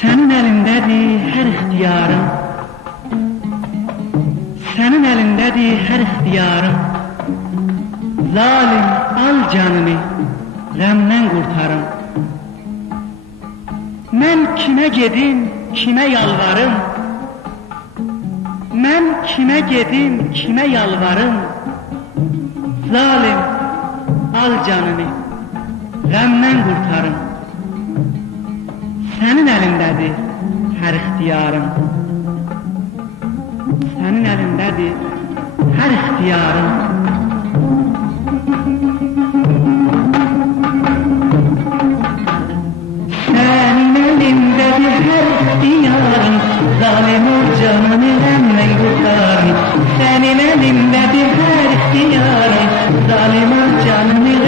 Senin elindedir her ixtiyarım, senin elindedir her ixtiyarım. Zalim al canını, qəmdən qurtarım. Mən kimə gedim, kimə yalvarım? Mən kimə gedim, kimə yalvarım? Zalim al canını, qəmdən qurtarım. Senin elindedir her ixtiyarım, senin elindedir her ixtiyarım. Senin elindedir her ixtiyarım, zalim ol canını qəmdən qurtarım. Senin elindedir her ixtiyarım, zalim ol canını